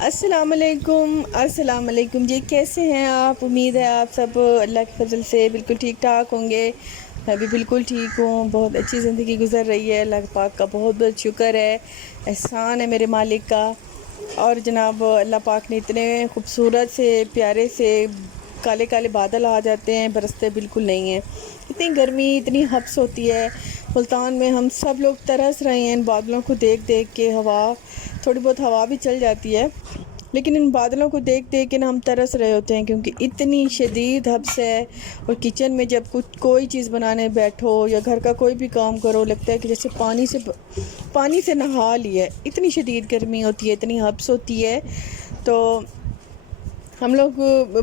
अस्सलाम वालेकुम जी, कैसे हैं आप? उम्मीद है आप सब अल्लाह के फजल से बिल्कुल ठीक ठाक होंगे। मैं भी बिल्कुल ठीक हूँ। बहुत अच्छी ज़िंदगी गुजर रही है। अल्लाह पाक का बहुत बहुत शुक्र है, एहसान है मेरे मालिक का। और जनाब अल्लाह पाक ने इतने खूबसूरत से प्यारे से काले काले बादल आ जाते हैं, बरसते बिल्कुल नहीं हैं। इतनी गर्मी, इतनी हब्स होती है मुल्तान में। हम सब लोग तरस रहे हैं इन बादलों को देख देख के। हवा, थोड़ी बहुत हवा भी चल जाती है, लेकिन इन बादलों को देख देख के ना हम तरस रहे होते हैं, क्योंकि इतनी शदीद हब्स है। और किचन में जब कुछ कोई चीज़ बनाने बैठो या घर का कोई भी काम करो, लगता है कि जैसे पानी से नहा लिया। इतनी शदीद गर्मी होती है, इतनी हब्स होती है। तो हम लोग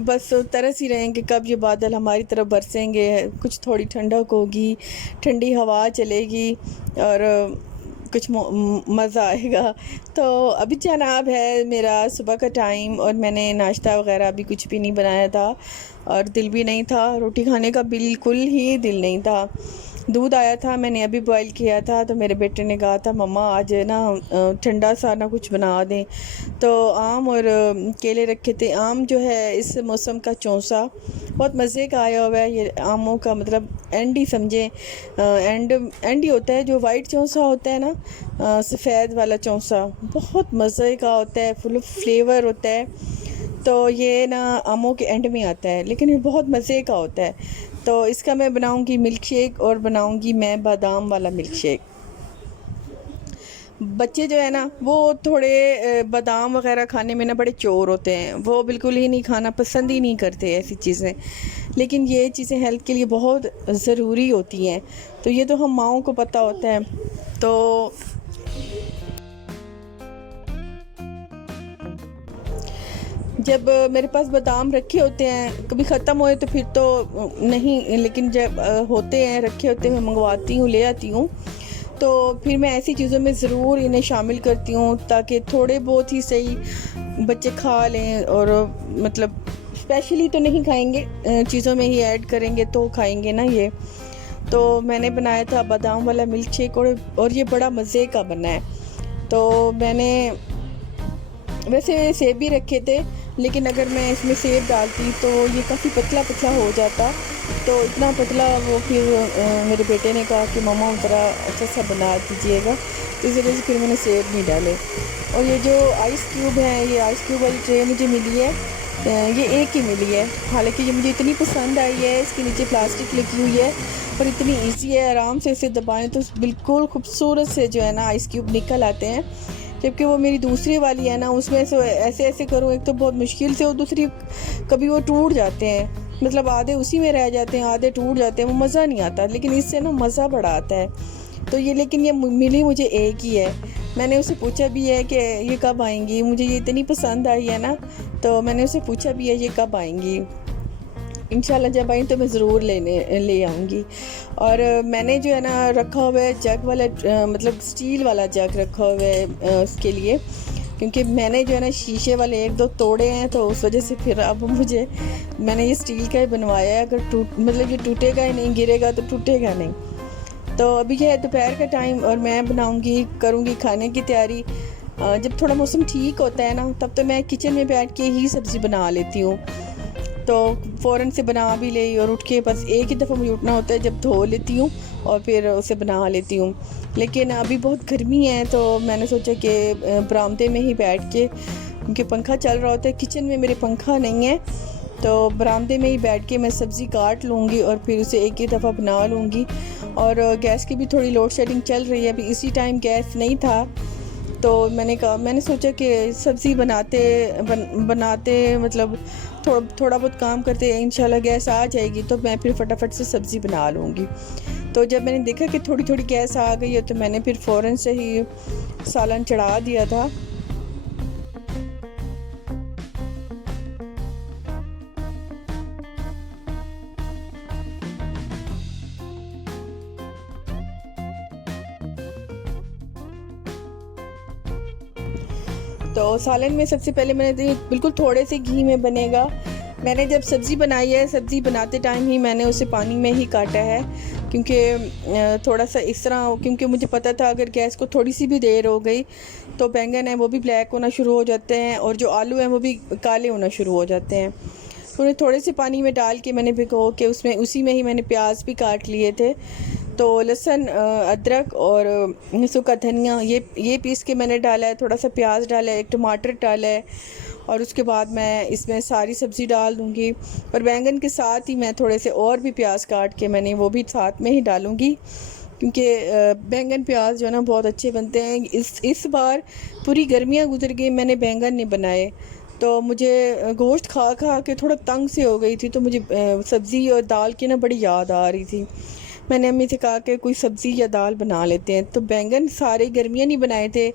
बस तरस ही रहे हैं कि कब ये बादल हमारी तरफ बरसेंगे, कुछ थोड़ी ठंडक होगी, ठंडी हवा चलेगी और कुछ मज़ा आएगा। तो अभी जनाब है मेरा सुबह का टाइम, और मैंने नाश्ता वगैरह अभी कुछ भी नहीं बनाया था, और दिल भी नहीं था, रोटी खाने का बिल्कुल ही दिल नहीं था। दूध आया था, मैंने अभी बॉईल किया था, तो मेरे बेटे ने कहा था मम्मा आज ना ठंडा सा ना कुछ बना दें। तो आम और केले रखे थे। आम जो है इस मौसम का चौंसा बहुत मज़े का आया हुआ है। ये आमों का मतलब एंड ही समझें, एंड ही होता है। जो वाइट चौंसा होता है ना, सफ़ेद वाला चौंसा, बहुत मज़े का होता है, फुल ऑफ फ्लेवर होता है। तो ये ना आमों के एंड में आता है, लेकिन ये बहुत मज़े का होता है। तो इसका मैं बनाऊंगी मिल्क शेक, और बनाऊंगी मैं बादाम वाला मिल्क शेक। बच्चे जो है ना वो थोड़े बादाम वगैरह खाने में ना बड़े चोर होते हैं। वो बिल्कुल ही नहीं खाना पसंद ही नहीं करते ऐसी चीज़ें, लेकिन ये चीज़ें हेल्थ के लिए बहुत ज़रूरी होती हैं। तो ये तो हम माओं को पता होता है। तो जब मेरे पास बादाम रखे होते हैं, कभी ख़त्म होए तो फिर तो नहीं, लेकिन जब होते हैं रखे होते हैं, मैं मंगवाती हूँ, ले आती हूँ। तो फिर मैं ऐसी चीज़ों में ज़रूर इन्हें शामिल करती हूँ, ताकि थोड़े बहुत ही सही बच्चे खा लें। और मतलब स्पेशली तो नहीं खाएंगे, चीज़ों में ही ऐड करेंगे तो खाएंगे ना ये। तो मैंने बनाया था बादाम वाला मिल्क शेक, और ये बड़ा मज़े का बना है। तो मैंने वैसे सेब भी रखे थे, लेकिन अगर मैं इसमें सेब डालती तो ये काफ़ी पतला पतला हो जाता। तो इतना पतला वो फिर मेरे बेटे ने कहा कि मम्मा ज़रा अच्छा सा बना दीजिएगा, तो इस वजह से फिर मैंने सेब नहीं डाले। और ये जो आइस क्यूब है, ये आइस क्यूब वाली ट्रे मुझे मिली है, ये एक ही मिली है। हालांकि ये मुझे इतनी पसंद आई है, इसके नीचे प्लास्टिक लगी हुई है, और इतनी ईजी है, आराम से इसे दबाएं तो बिल्कुल खूबसूरत से जो है ना आइस क्यूब निकल आते हैं। जबकि वो मेरी दूसरी वाली है ना, उसमें से ऐसे ऐसे करूँ एक तो बहुत मुश्किल से, और दूसरी कभी वो टूट जाते हैं, मतलब आधे उसी में रह जाते हैं, आधे टूट जाते हैं, वो मज़ा नहीं आता। लेकिन इससे ना मज़ा बड़ा आता है। तो ये, लेकिन ये मिली मुझे एक ही है। मैंने उसे पूछा भी है कि ये कब आएंगी, मुझे ये इतनी पसंद आई है ना, तो मैंने उसे पूछा भी है ये कब आएंगी। इंशाल्लाह जब आई तो मैं ज़रूर ले आऊँगी। और मैंने जो है ना रखा हुआ है जग वाला, मतलब स्टील वाला जग रखा हुआ है उसके लिए, क्योंकि मैंने जो है ना शीशे वाले एक दो तोड़े हैं, तो उस वजह से फिर अब मैंने ये स्टील का ही बनवाया है। अगर मतलब ये टूटेगा ही नहीं, गिरेगा तो टूटेगा नहीं। तो अभी है दोपहर का टाइम, और मैं करूँगी खाने की तैयारी। जब थोड़ा मौसम ठीक होता है ना, तब तो मैं किचन में बैठ के ही सब्ज़ी बना लेती हूँ। तो फ़ौरन से बना भी ली, और उठ के बस एक ही दफ़ा मुझे उठना होता है, जब धो लेती हूँ और फिर उसे बना लेती हूँ। लेकिन अभी बहुत गर्मी है, तो मैंने सोचा कि बरामदे में ही बैठ के, क्योंकि पंखा चल रहा होता है, किचन में मेरे पंखा नहीं है, तो बरामदे में ही बैठ के मैं सब्ज़ी काट लूँगी और फिर उसे एक ही दफ़ा बना लूँगी। और गैस की भी थोड़ी लोड शेडिंग चल रही है, अभी इसी टाइम गैस नहीं था, तो मैंने सोचा कि सब्ज़ी बनाते मतलब थोड़ा बहुत काम करते इंशाल्लाह गैस आ जाएगी, तो मैं फिर फटाफट से सब्ज़ी बना लूँगी। तो जब मैंने देखा कि थोड़ी थोड़ी गैस आ गई है, तो मैंने फिर फ़ौरन से ही सालन चढ़ा दिया था। तो सालन में सबसे पहले मैंने बिल्कुल थोड़े से घी में बनेगा। मैंने जब सब्ज़ी बनाई है, सब्ज़ी बनाते टाइम ही मैंने उसे पानी में ही काटा है, क्योंकि थोड़ा सा इस तरह, क्योंकि मुझे पता था अगर गैस को थोड़ी सी भी देर हो गई तो बैंगन है वो भी ब्लैक होना शुरू हो जाते हैं और जो आलू हैं वो भी काले होना शुरू हो जाते हैं। तो उन्हें थोड़े से पानी में डाल के मैंने भिगो के उसमें उसी में ही मैंने प्याज भी काट लिए थे। तो लहसुन, अदरक और सूखा धनिया ये पीस के मैंने डाला है, थोड़ा सा प्याज डाला है, एक टमाटर डाला है और उसके बाद मैं इसमें सारी सब्ज़ी डाल दूँगी। और बैंगन के साथ ही मैं थोड़े से और भी प्याज काट के मैंने वो भी साथ में ही डालूँगी, क्योंकि बैंगन प्याज जो है ना बहुत अच्छे बनते हैं। इस बार पूरी गर्मियाँ गुजर गई, मैंने बैंगन नहीं बनाए, तो मुझे गोश्त खा खा के थोड़ा तंग से हो गई थी, तो मुझे सब्ज़ी और दाल की ना बड़ी याद आ रही थी। मैंने अम्मी से कहा कि कोई सब्ज़ी या दाल बना लेते हैं, तो बैंगन सारे गर्मियाँ नहीं बनाए थे,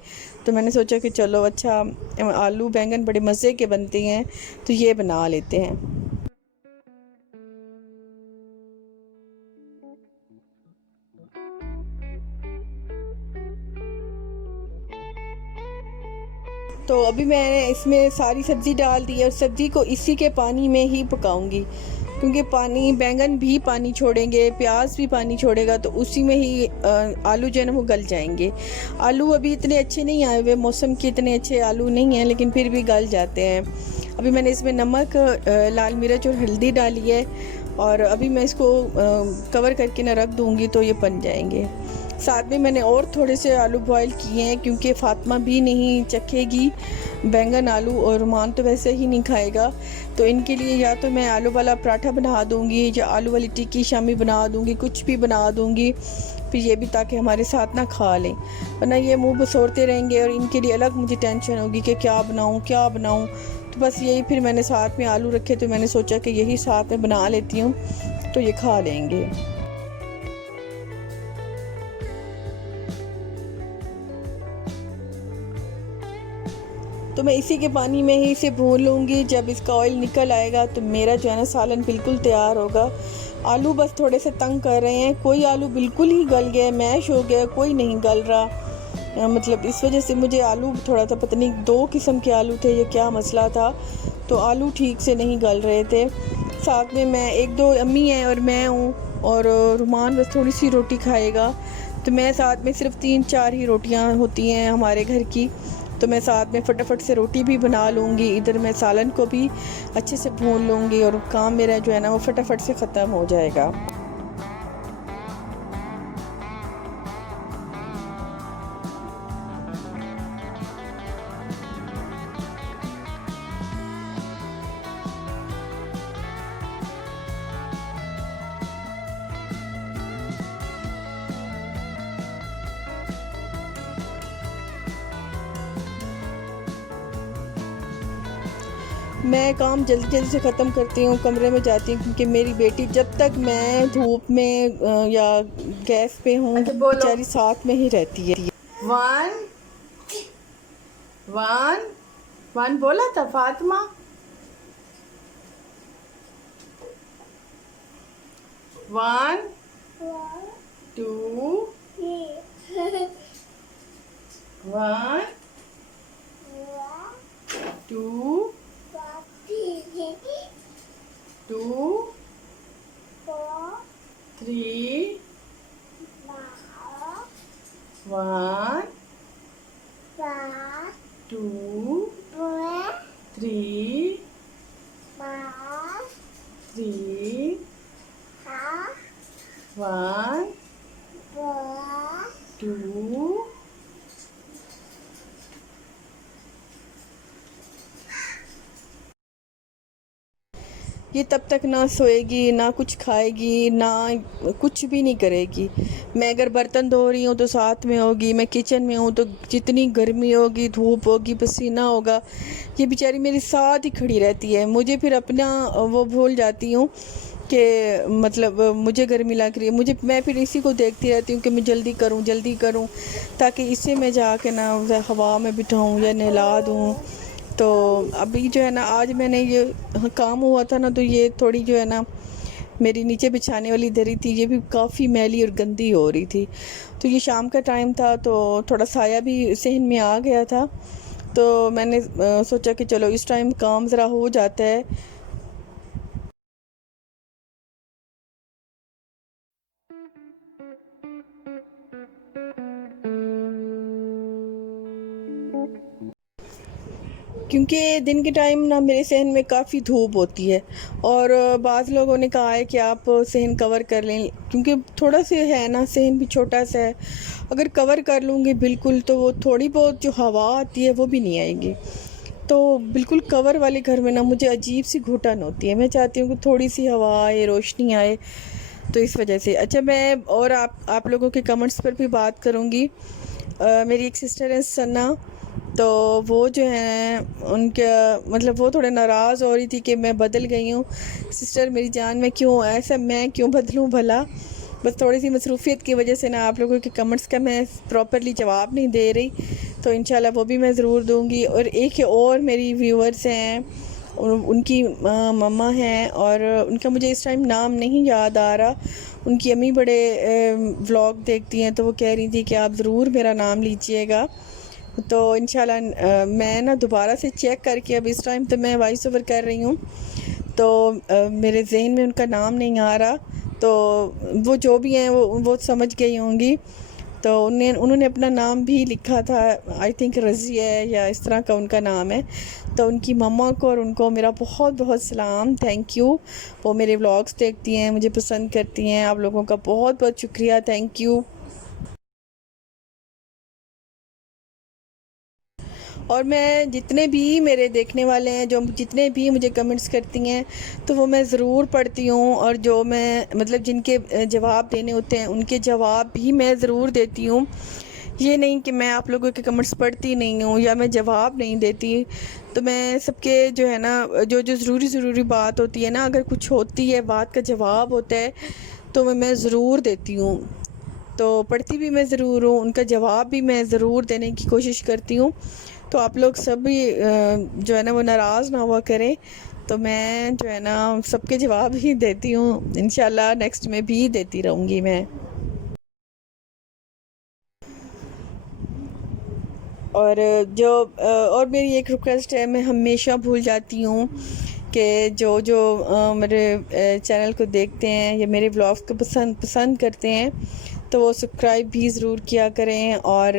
तो मैंने सोचा कि चलो अच्छा आलू बैंगन बड़े मज़े के बनते हैं तो ये बना लेते हैं। तो अभी मैंने इसमें सारी सब्ज़ी डाल दी है और सब्ज़ी को इसी के पानी में ही पकाऊंगी, क्योंकि बैंगन भी पानी छोड़ेंगे, प्याज भी पानी छोड़ेगा, तो उसी में ही आलू जो है ना वो गल जाएंगे। आलू अभी इतने अच्छे नहीं आए हुए, मौसम के इतने अच्छे आलू नहीं हैं, लेकिन फिर भी गल जाते हैं। अभी मैंने इसमें नमक, लाल मिर्च और हल्दी डाली है और अभी मैं इसको कवर करके ना रख दूँगी तो ये बन जाएंगे। साथ में मैंने और थोड़े से आलू बॉईल किए हैं, क्योंकि फ़ातिमा भी नहीं चखेगी बैंगन आलू और रुमान तो वैसे ही नहीं खाएगा, तो इनके लिए या तो मैं आलू वाला पराठा बना दूंगी या आलू वाली टिक्की शामी बना दूंगी, कुछ भी बना दूंगी फिर ये भी, ताकि हमारे साथ ना खा लें, वरना ये मुंह बसोरते रहेंगे और इनके लिए अलग मुझे टेंशन होगी कि क्या बनाऊँ। तो बस यही, फिर मैंने साथ में आलू रखे तो मैंने सोचा कि यही साथ में बना लेती हूँ तो ये खा लेंगे। तो मैं इसी के पानी में ही इसे भून लूँगी। जब इसका ऑयल निकल आएगा तो मेरा जो है ना सालन बिल्कुल तैयार होगा। आलू बस थोड़े से तंग कर रहे हैं, कोई आलू बिल्कुल ही गल गया, मैश हो गया, कोई नहीं गल रहा। मतलब इस वजह से मुझे आलू थोड़ा सा, पता नहीं 2 किस्म के आलू थे, ये क्या मसला था, तो आलू ठीक से नहीं गल रहे थे। साथ में मैं 1-2 अम्मी हैं और मैं हूँ और रुमान बस थोड़ी सी रोटी खाएगा, तो मैं साथ में सिर्फ 3-4 ही रोटियाँ होती हैं हमारे घर की, तो मैं साथ में फटाफट से रोटी भी बना लूँगी। इधर मैं सालन को भी अच्छे से भून लूँगी और काम मेरा जो है ना वो फटाफट से ख़त्म हो जाएगा। मैं काम जल्दी जल्दी से ख़त्म करती हूँ, कमरे में जाती हूँ, क्योंकि मेरी बेटी जब तक मैं धूप में या गैस पे हूँ बेचारी साथ में ही रहती है। 1 1 1 बोला था फातिमा। 1 2 1 2 2 3 1 2 3 3 1 2 ये तब तक ना सोएगी, ना कुछ खाएगी, ना कुछ भी नहीं करेगी। मैं अगर बर्तन धो रही हूँ तो साथ में होगी, मैं किचन में हूँ तो जितनी गर्मी होगी, धूप होगी, पसीना होगा, ये बेचारी मेरे साथ ही खड़ी रहती है। मुझे फिर अपना वो भूल जाती हूँ कि मतलब मुझे गर्मी लग रही है, मैं फिर इसी को देखती रहती हूँ कि मैं जल्दी करूँ ताकि इसे मैं जाके ना हवा में बिठाऊँ या नहला दूँ। तो अभी जो है ना आज मैंने ये काम हुआ था ना, तो ये थोड़ी जो है ना मेरी नीचे बिछाने वाली दरी थी, ये भी काफ़ी मैली और गंदी हो रही थी। तो ये शाम का टाइम था तो थोड़ा साया भी सहन में आ गया था, तो मैंने सोचा कि चलो इस टाइम काम ज़रा हो जाता है। क्योंकि दिन के टाइम ना मेरे सहन में काफ़ी धूप होती है, और बाज़ लोगों ने कहा है कि आप सहन कवर कर लें, क्योंकि थोड़ा सा है ना, सहन भी छोटा सा है। अगर कवर कर लूँगी बिल्कुल तो वो थोड़ी बहुत जो हवा आती है वो भी नहीं आएगी। तो बिल्कुल कवर वाले घर में ना मुझे अजीब सी घुटन होती है। मैं चाहती हूँ कि थोड़ी सी हवा आए, रोशनी आए, तो इस वजह से। अच्छा, मैं और आप लोगों के कमेंट्स पर भी बात करूँगी। मेरी एक सिस्टर है सना, तो वो जो है उनका मतलब वो थोड़े नाराज़ हो रही थी कि मैं बदल गई हूँ। सिस्टर मेरी जान, मैं क्यों बदलूँ भला? बस थोड़ी सी मसरूफ़ियत की वजह से ना आप लोगों के कमेंट्स का मैं प्रॉपरली जवाब नहीं दे रही, तो इंशाल्लाह वो भी मैं ज़रूर दूँगी। और एक और मेरी व्यूअर्स हैं, उनकी मम्मा हैं, और उनका मुझे इस टाइम नाम नहीं याद आ रहा। उनकी अम्मी बड़े व्लॉग देखती हैं, तो वो कह रही थी कि आप ज़रूर मेरा नाम लीजिएगा। तो इंशाल्लाह मैं ना दोबारा से चेक करके, अब इस टाइम तो मैं वॉइस ओवर कर रही हूँ, तो मेरे जहन में उनका नाम नहीं आ रहा। तो वो जो भी हैं वो समझ गई होंगी। तो उन्होंने अपना नाम भी लिखा था, आई थिंक रज़ी है या इस तरह का उनका नाम है। तो उनकी मम्मा को और उनको मेरा बहुत बहुत सलाम, थैंक यू। वो मेरे व्लॉग्स देखती हैं, मुझे पसंद करती हैं। आप लोगों का बहुत बहुत शुक्रिया, थैंक यू। और मैं जितने भी मेरे देखने वाले हैं, जो जितने भी मुझे कमेंट्स करती हैं, तो वो मैं ज़रूर पढ़ती हूँ। और जो मैं मतलब जिनके जवाब देने होते हैं उनके जवाब भी मैं ज़रूर देती हूँ। ये नहीं कि मैं आप लोगों के कमेंट्स पढ़ती नहीं हूँ या मैं जवाब नहीं देती। तो मैं सबके जो है ना, जो जो ज़रूरी बात होती है ना, अगर कुछ होती है बात का जवाब होता है, तो मैं ज़रूर देती हूँ। तो पढ़ती भी मैं ज़रूर हूँ, उनका जवाब भी मैं ज़रूर देने की कोशिश करती हूँ। तो आप लोग सब भी जो है ना वो नाराज़ ना हुआ करें। तो मैं जो है ना सबके जवाब ही देती हूँ, इंशाल्लाह नेक्स्ट में भी देती रहूँगी मैं। और और मेरी एक रिक्वेस्ट है, मैं हमेशा भूल जाती हूँ कि जो जो मेरे चैनल को देखते हैं या मेरे व्लॉग्स को पसंद पसंद करते हैं, तो वो सब्सक्राइब भी ज़रूर किया करें और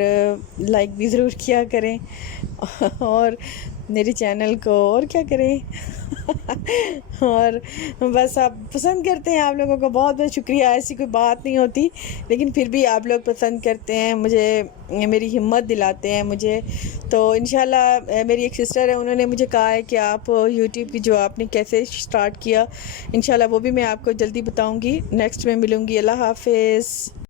लाइक भी ज़रूर किया करें और मेरे चैनल को और क्या करें और बस आप पसंद करते हैं, आप लोगों का बहुत बहुत शुक्रिया। ऐसी कोई बात नहीं होती, लेकिन फिर भी आप लोग पसंद करते हैं मुझे, मेरी हिम्मत दिलाते हैं मुझे। तो इंशाल्लाह मेरी एक सिस्टर है, उन्होंने मुझे कहा है कि आप यूट्यूब की जो आपने कैसे स्टार्ट किया, इंशाल्लाह वो भी मैं आपको जल्दी बताऊंगी। नेक्स्ट में मिलूँगी। अल्लाह हाफिज़।